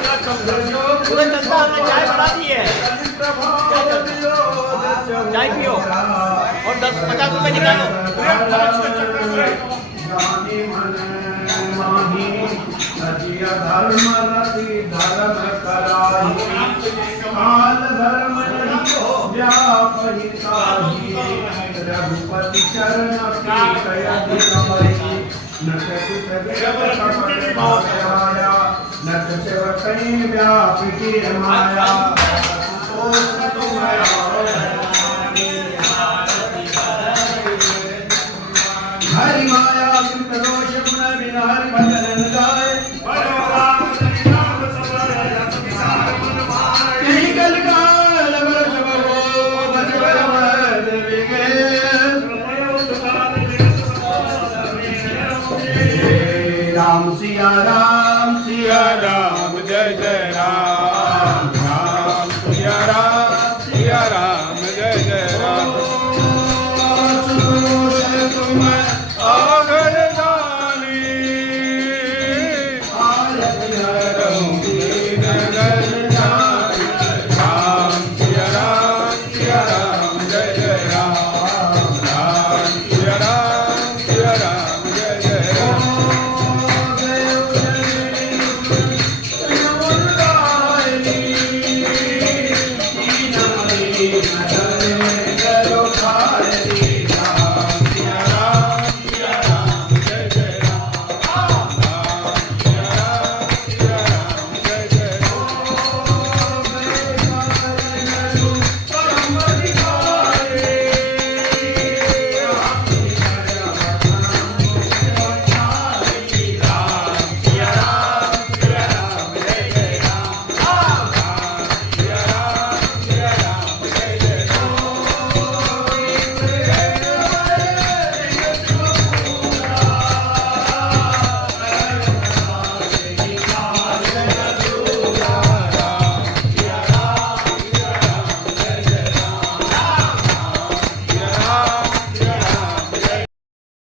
पूरा चलता हमने चाय बना दी है, चाय पियो और 10-50 रुपए निकालो। धर्म रति धर्म कराई काल धर्म व्यापहि ताहि रघुपति चरण प्रीतयति कमहि नटति जगत कपट माया नट सेवकहि व्यापिति माया हरि माया कृत दोष गुण बिना हरि भजन गाय यही कल काल वर्ष भगो भज भज विगे राम सिया राम जय जय राम राम सिया राम जय जय राम। तुम आगन दानी आयत